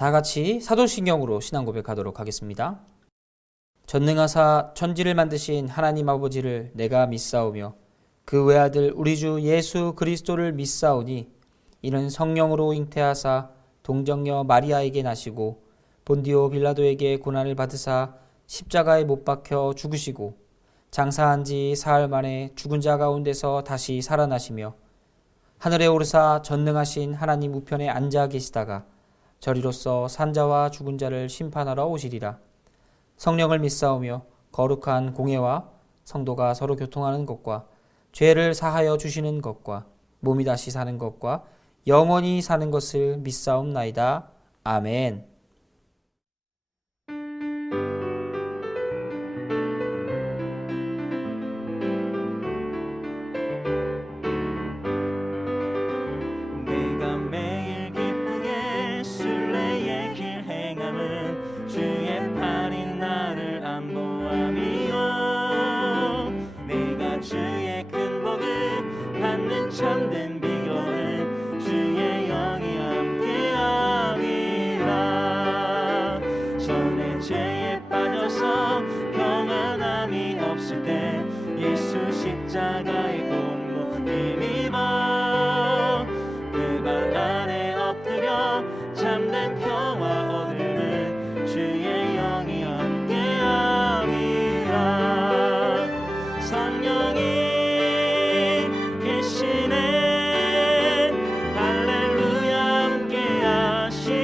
다 같이 사도신경으로 신앙 고백하도록 하겠습니다. 전능하사 천지를 만드신 하나님 아버지를 내가 믿사오며 그 외아들 우리 주 예수 그리스도를 믿사오니 이는 성령으로 잉태하사 동정녀 마리아에게 나시고 본디오 빌라도에게 고난을 받으사 십자가에 못 박혀 죽으시고 장사한 지 사흘 만에 죽은 자 가운데서 다시 살아나시며 하늘에 오르사 전능하신 하나님 우편에 앉아 계시다가 저리로서 산자와 죽은 자를 심판하러 오시리라. 성령을 믿사오며 거룩한 공예와 성도가 서로 교통하는 것과 죄를 사하여 주시는 것과 몸이 다시 사는 것과 영원히 사는 것을 믿사옵나이다. 아멘. 내가 매일 기쁘게 순례의 길 행함은 주의 팔이 나를 안보함이요 내가 주의 큰 복을 받는 참된 비결은 주의 영이 함께함이라 전에 죄에 빠져서 평안함이 없을 때 예수 십자가의 공로 힘입어 발 아래 엎드려 참된 평화 얻음은 주의 영이 함께함이라 성령이 계시네 할렐루야 함께하시네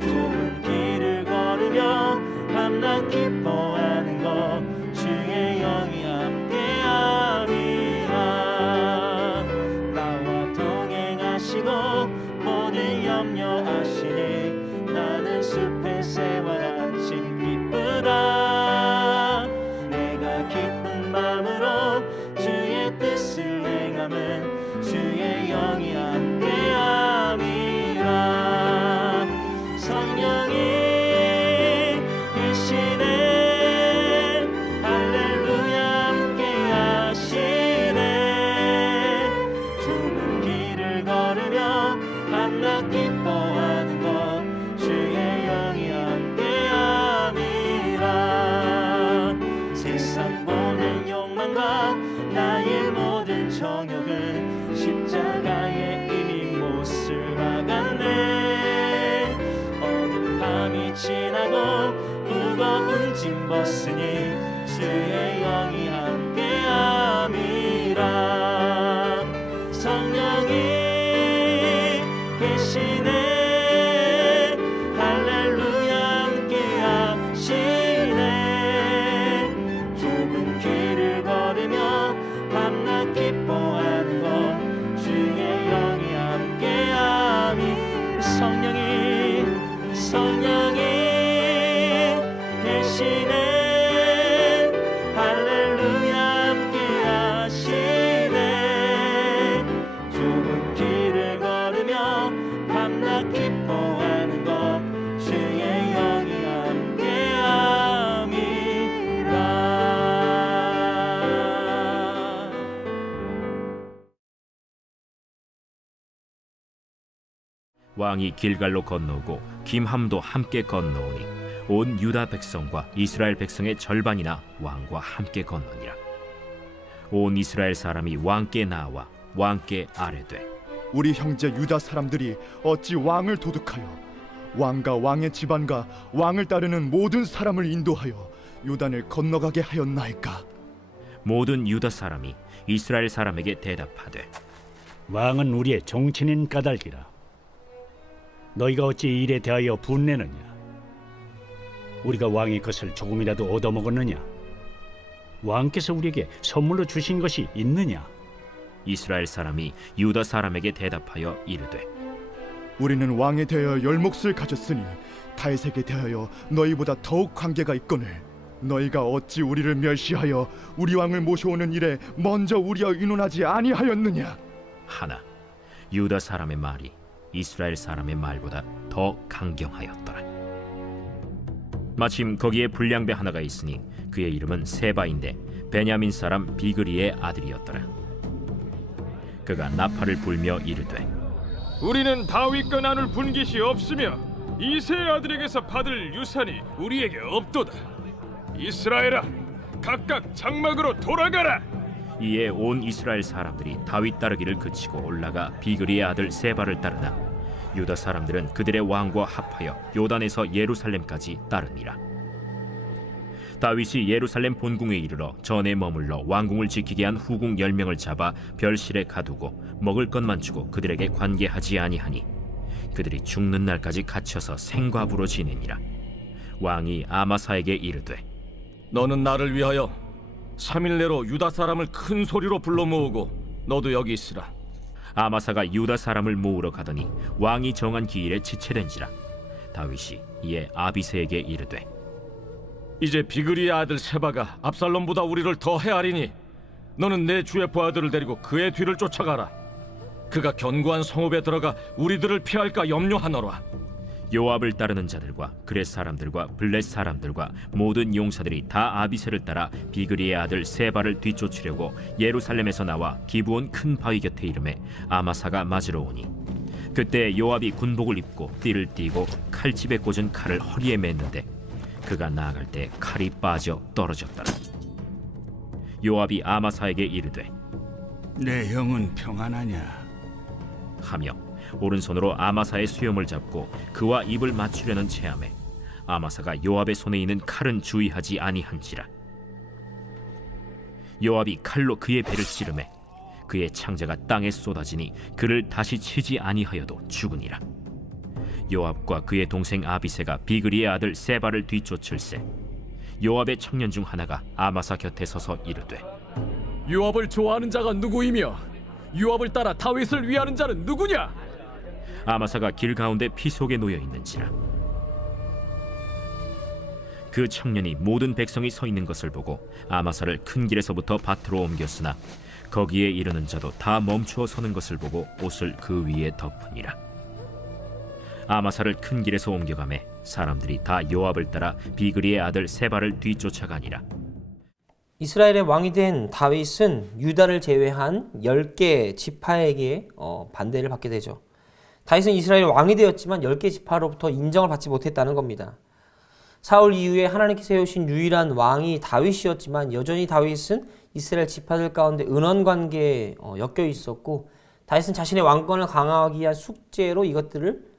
좁은 길을 걸으며 밤낮 기뻐하는 것 주의 영이 모든 염려하시니 나는 숲의 새와 같이 기쁘다 내가 기쁜 마음으로 주의 뜻을 행함은 주의 영이 함께함이라 성령이 계시네 할렐루야 함께하시네 좁은 길을 걸으며 밤낮 기뻐하는 것 주의 영이 함께함이라 세상 모든 욕망과 나의 모든 정욕은 십자가에 이미 못을 박았네 어두운 밤이 지나고 무거운 짐 벗으니 주의 영이 함께함이라 성령이 계시네 할렐루야 함께하시네 좁은 길을 걸으며 밤낮 기뻐하는 것 주의 영이 함께함이 성령이 계시네 할렐루야 함께하시네 좁은 길을 걸으며 밤낮 기뻐하는 것 주의 영이 함께함이라 왕이 길갈로 건너오고 김함도 함께 건너오니 온 유다 백성과 이스라엘 백성의 절반이나 왕과 함께 건너니라. 온 이스라엘 사람이 왕께 나와 왕께 아뢰되 우리 형제 유다 사람들이 어찌 왕을 도둑하여 왕과 왕의 집안과 왕을 따르는 모든 사람을 인도하여 요단을 건너가게 하였나이까? 모든 유다 사람이 이스라엘 사람에게 대답하되 왕은 우리의 종친인 까닭이라. 너희가 어찌 이 일에 대하여 분내느냐? 우리가 왕의 것을 조금이라도 얻어먹었느냐? 왕께서 우리에게 선물로 주신 것이 있느냐? 이스라엘 사람이 유다 사람에게 대답하여 이르되 우리는 왕에 대하여 열몫을 가졌으니 다윗에게 대하여 너희보다 더욱 관계가 있거늘 너희가 어찌 우리를 멸시하여 우리 왕을 모셔오는 일에 먼저 우리와 의논하지 아니하였느냐? 하나 유다 사람의 말이 이스라엘 사람의 말보다 더 강경하였더라. 마침 거기에 불량배 하나가 있으니 그의 이름은 세바인데 베냐민 사람 비그리의 아들이었더라. 그가 나팔을 불며 이르되 우리는 다윗과 나눌 분깃이 없으며 이새의 아들에게서 받을 유산이 우리에게 없도다. 이스라엘아, 각각 장막으로 돌아가라. 이에 온 이스라엘 사람들이 다윗 따르기를 그치고 올라가 비그리의 아들 세바를 따르나 유다 사람들은 그들의 왕과 합하여 요단에서 예루살렘까지 따르니라. 다윗이 예루살렘 본궁에 이르러 전에 머물러 왕궁을 지키게 한 후궁 10명을 잡아 별실에 가두고 먹을 것만 주고 그들에게 관계하지 아니하니 그들이 죽는 날까지 갇혀서 생과부로 지내니라. 왕이 아마사에게 이르되 너는 나를 위하여 3일 내로 유다 사람을 큰 소리로 불러 모으고 너도 여기 있으라. 아마사가 유다 사람을 모으러 가더니 왕이 정한 기일에 지체된지라. 다윗이 이에 아비새에게 이르되 이제 비그리의 아들 세바가 압살롬보다 우리를 더 헤아리니 너는 내 주의 부하들을 데리고 그의 뒤를 쫓아가라. 그가 견고한 성읍에 들어가 우리들을 피할까 염려하노라. 요압을 따르는 자들과 그렛 사람들과 블렛 사람들과 모든 용사들이 다 아비새를 따라 비그리의 아들 세바를 뒤쫓으려고 예루살렘에서 나와 기브온 큰 바위 곁에 이름에 아마사가 맞으러 오니 그때 요압이 군복을 입고 띠를 띠고 칼집에 꽂은 칼을 허리에 맸는데 그가 나아갈 때 칼이 빠져 떨어졌더라. 요압이 아마사에게 이르되 내 형은 평안하냐? 하며 오른손으로 아마사의 수염을 잡고 그와 입을 맞추려는 체함에 아마사가 요압의 손에 있는 칼은 주의하지 아니한지라. 요압이 칼로 그의 배를 찌르매 그의 창자가 땅에 쏟아지니 그를 다시 치지 아니하여도 죽으니라. 요압과 그의 동생 아비새가 비그리의 아들 세바를 뒤쫓을세 요압의 청년 중 하나가 아마사 곁에 서서 이르되 요압을 좋아하는 자가 누구이며 요압을 따라 다윗을 위하는 자는 누구냐? 아마사가 길 가운데 피 속에 놓여 있는지라. 그 청년이 모든 백성이 서 있는 것을 보고 아마사를 큰 길에서부터 밭으로 옮겼으나 거기에 이르는 자도 다 멈추어 서는 것을 보고 옷을 그 위에 덮으니라. 아마사를 큰 길에서 옮겨가매 사람들이 다 요압을 따라 비그리의 아들 세바를 뒤쫓아가니라. 이스라엘의 왕이 된 다윗은 유다를 제외한 10개 지파에게 반대를 받게 되죠. 다윗은 이스라엘 왕이 되었지만 10개 지파로부터 인정을 받지 못했다는 겁니다. 사울 이후에 하나님께서 세우신 유일한 왕이 다윗이었지만 여전히 다윗은 이스라엘 지파들 가운데 은원관계에 엮여 있었고 다윗은 자신의 왕권을 강화하기 위한 숙제로 이것들을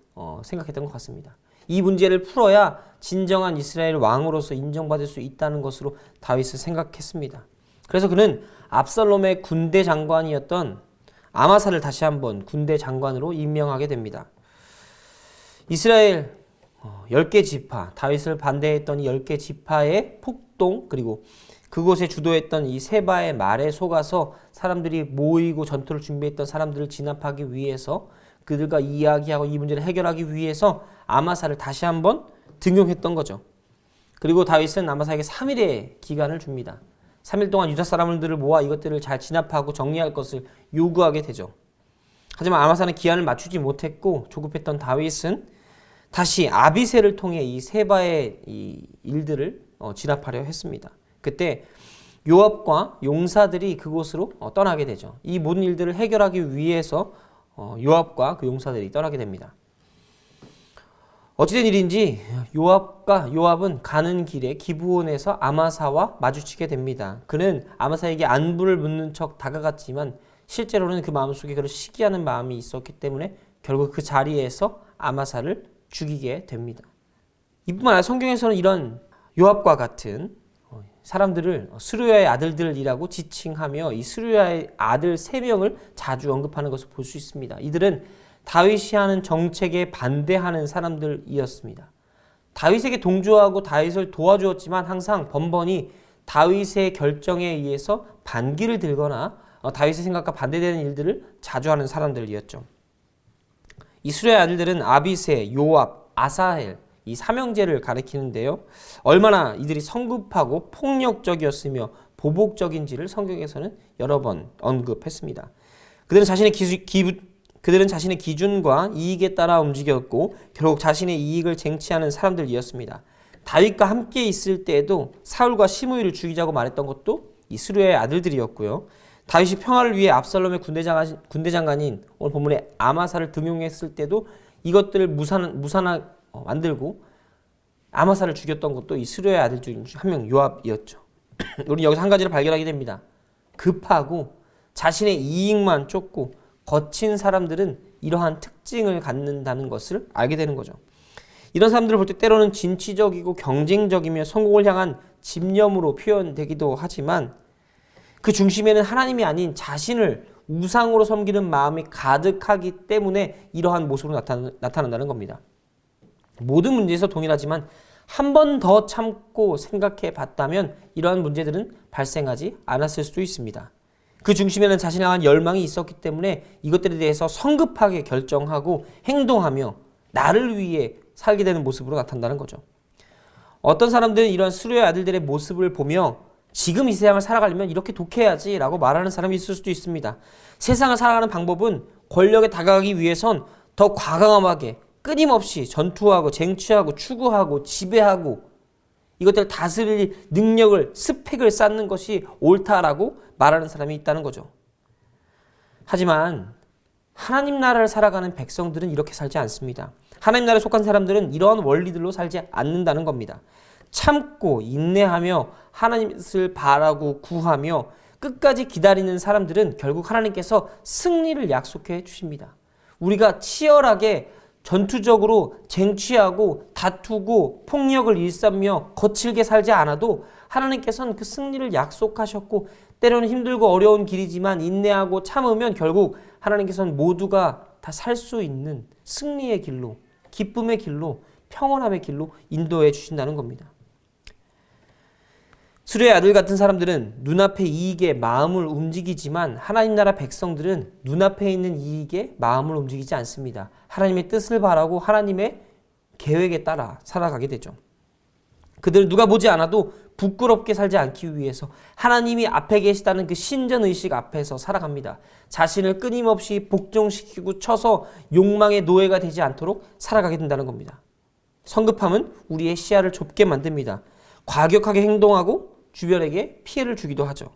생각했던 것 같습니다. 이 문제를 풀어야 진정한 이스라엘 왕으로서 인정받을 수 있다는 것으로 다윗은 생각했습니다. 그래서 그는 압살롬의 군대 장관이었던 아마사를 다시 한번 군대 장관으로 임명하게 됩니다. 이스라엘 10개 지파, 다윗을 반대했던 이 10개 지파의 폭동, 그리고 그곳에 주도했던 이 세바의 말에 속아서 사람들이 모이고 전투를 준비했던 사람들을 진압하기 위해서 그들과 이야기하고 이 문제를 해결하기 위해서 아마사를 다시 한번 등용했던 거죠. 그리고 다윗은 아마사에게 3일의 기간을 줍니다. 3일 동안 유다 사람들을 모아 이것들을 잘 진압하고 정리할 것을 요구하게 되죠. 하지만 아마사는 기한을 맞추지 못했고 조급했던 다윗은 다시 아비새를 통해 이 세바의 이 일들을 진압하려 했습니다. 그때 요압과 용사들이 그곳으로 떠나게 되죠. 이 모든 일들을 해결하기 위해서 요압과 그 용사들이 떠나게 됩니다. 어찌된 일인지 요압은 가는 길에 기브온에서 아마사와 마주치게 됩니다. 그는 아마사에게 안부를 묻는 척 다가갔지만 실제로는 그 마음속에 그를 시기하는 마음이 있었기 때문에 결국 그 자리에서 아마사를 죽이게 됩니다. 이뿐만 아니라 성경에서는 이런 요압과 같은 사람들을 스루야의 아들들이라고 지칭하며 이 스루야의 아들 3명을 자주 언급하는 것을 볼 수 있습니다. 이들은 다윗이 하는 정책에 반대하는 사람들이었습니다. 다윗에게 동조하고 다윗을 도와주었지만 항상 번번이 다윗의 결정에 의해서 반기를 들거나 다윗의 생각과 반대되는 일들을 자주 하는 사람들이었죠. 이 스루야의 아들들은 아비새, 요압, 아사헬 이 삼형제를 가리키는데요. 얼마나 이들이 성급하고 폭력적이었으며 보복적인지를 성경에서는 여러 번 언급했습니다. 그들은 자신의 기준과 이익에 따라 움직였고 결국 자신의 이익을 쟁취하는 사람들이었습니다. 다윗과 함께 있을 때에도 사울과 시므이를 죽이자고 말했던 것도 이 스루야의 아들들이었고요. 다윗이 평화를 위해 압살롬의 군대 장관인 오늘 본문의 아마사를 등용했을 때도 이것들을 만들고 아마사를 죽였던 것도 이 스루야의 아들 중 한 명 요압이었죠. 우리는 여기서 한 가지를 발견하게 됩니다. 급하고 자신의 이익만 쫓고 거친 사람들은 이러한 특징을 갖는다는 것을 알게 되는 거죠. 이런 사람들을 볼 때 때로는 진취적이고 경쟁적이며 성공을 향한 집념으로 표현되기도 하지만 그 중심에는 하나님이 아닌 자신을 우상으로 섬기는 마음이 가득하기 때문에 이러한 모습으로 나타난다는 겁니다. 모든 문제에서 동일하지만 한 번 더 참고 생각해 봤다면 이러한 문제들은 발생하지 않았을 수도 있습니다. 그 중심에는 자신을 향한 열망이 있었기 때문에 이것들에 대해서 성급하게 결정하고 행동하며 나를 위해 살게 되는 모습으로 나타난다는 거죠. 어떤 사람들은 이런 스루야의 아들들의 모습을 보며 지금 이 세상을 살아가려면 이렇게 독해야지 라고 말하는 사람이 있을 수도 있습니다. 세상을 살아가는 방법은 권력에 다가가기 위해선 더 과감하게 끊임없이 전투하고 쟁취하고 추구하고 지배하고 이것들을 다스릴 능력을 스펙을 쌓는 것이 옳다라고 말하는 사람이 있다는 거죠. 하지만 하나님 나라를 살아가는 백성들은 이렇게 살지 않습니다. 하나님 나라에 속한 사람들은 이러한 원리들로 살지 않는다는 겁니다. 참고 인내하며 하나님을 바라고 구하며 끝까지 기다리는 사람들은 결국 하나님께서 승리를 약속해 주십니다. 우리가 치열하게 전투적으로 쟁취하고 다투고 폭력을 일삼며 거칠게 살지 않아도 하나님께서는 그 승리를 약속하셨고 때로는 힘들고 어려운 길이지만 인내하고 참으면 결국 하나님께서는 모두가 다 살 수 있는 승리의 길로, 기쁨의 길로, 평온함의 길로 인도해 주신다는 겁니다. 스루야의 아들 같은 사람들은 눈앞의 이익에 마음을 움직이지만 하나님 나라 백성들은 눈앞에 있는 이익에 마음을 움직이지 않습니다. 하나님의 뜻을 바라고 하나님의 계획에 따라 살아가게 되죠. 그들은 누가 보지 않아도 부끄럽게 살지 않기 위해서 하나님이 앞에 계시다는 그 신전의식 앞에서 살아갑니다. 자신을 끊임없이 복종시키고 쳐서 욕망의 노예가 되지 않도록 살아가게 된다는 겁니다. 성급함은 우리의 시야를 좁게 만듭니다. 과격하게 행동하고 주변에게 피해를 주기도 하죠.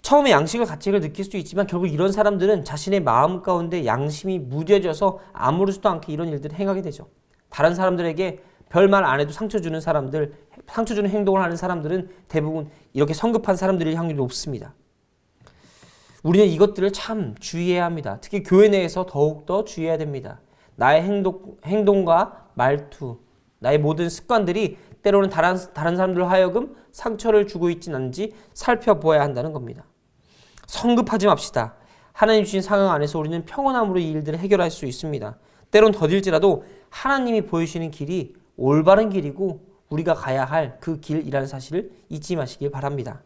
처음에 양식을 가책을 느낄 수도 있지만 결국 이런 사람들은 자신의 마음 가운데 양심이 무뎌져서 아무렇지도 않게 이런 일들을 행하게 되죠. 다른 사람들에게 별말 안 해도 상처 주는 사람들, 상처 주는 행동을 하는 사람들은 대부분 이렇게 성급한 사람들일 확률이 높습니다. 우리는 이것들을 참 주의해야 합니다. 특히 교회 내에서 더욱더 주의해야 됩니다. 나의 행동과 말투, 나의 모든 습관들이 때로는 다른 사람들로 하여금 상처를 주고 있지는 않은지 살펴보아야 한다는 겁니다. 성급하지 맙시다. 하나님 주신 상황 안에서 우리는 평온함으로 이 일들을 해결할 수 있습니다. 때론 더딜지라도 하나님이 보여주시는 길이 올바른 길이고 우리가 가야 할 그 길이라는 사실을 잊지 마시길 바랍니다.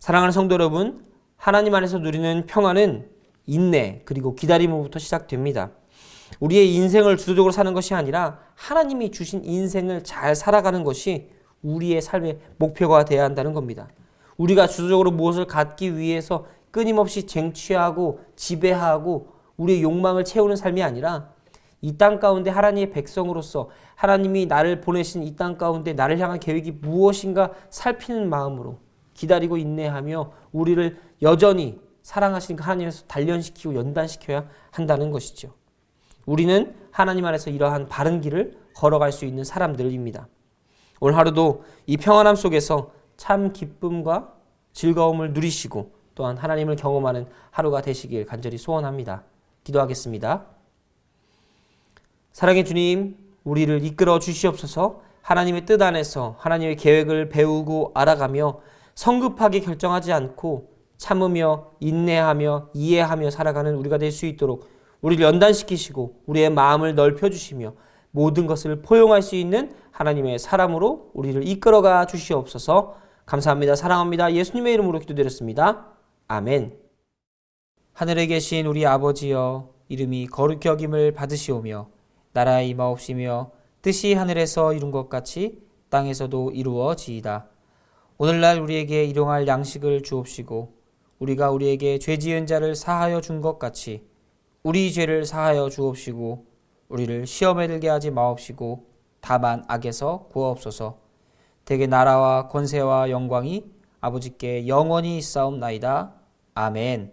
사랑하는 성도 여러분, 하나님 안에서 누리는 평안은 인내 그리고 기다림으로부터 시작됩니다. 우리의 인생을 주도적으로 사는 것이 아니라 하나님이 주신 인생을 잘 살아가는 것이 우리의 삶의 목표가 되어야 한다는 겁니다. 우리가 주도적으로 무엇을 갖기 위해서 끊임없이 쟁취하고 지배하고 우리의 욕망을 채우는 삶이 아니라 이 땅 가운데 하나님의 백성으로서 하나님이 나를 보내신 이 땅 가운데 나를 향한 계획이 무엇인가 살피는 마음으로 기다리고 인내하며 우리를 여전히 사랑하시는 하나님에서 단련시키고 연단시켜야 한다는 것이죠. 우리는 하나님 안에서 이러한 바른 길을 걸어갈 수 있는 사람들입니다. 오늘 하루도 이 평안함 속에서 참 기쁨과 즐거움을 누리시고 또한 하나님을 경험하는 하루가 되시길 간절히 소원합니다. 기도하겠습니다. 사랑의 주님, 우리를 이끌어 주시옵소서. 하나님의 뜻 안에서 하나님의 계획을 배우고 알아가며 성급하게 결정하지 않고 참으며 인내하며 이해하며 살아가는 우리가 될 수 있도록 우리를 연단시키시고 우리의 마음을 넓혀주시며 모든 것을 포용할 수 있는 하나님의 사람으로 우리를 이끌어가 주시옵소서. 감사합니다. 사랑합니다. 예수님의 이름으로 기도드렸습니다. 아멘. 하늘에 계신 우리 아버지여, 이름이 거룩히 여김을 받으시오며 나라에 임하옵시며 뜻이 하늘에서 이룬 것 같이 땅에서도 이루어지이다. 오늘날 우리에게 일용할 양식을 주옵시고 우리가 우리에게 죄 지은 자를 사하여 준 것 같이 우리 죄를 사하여 주옵시고 우리를 시험에 들게 하지 마옵시고 다만 악에서 구하옵소서. 대개 나라와 권세와 영광이 아버지께 영원히 있사옵나이다. 아멘.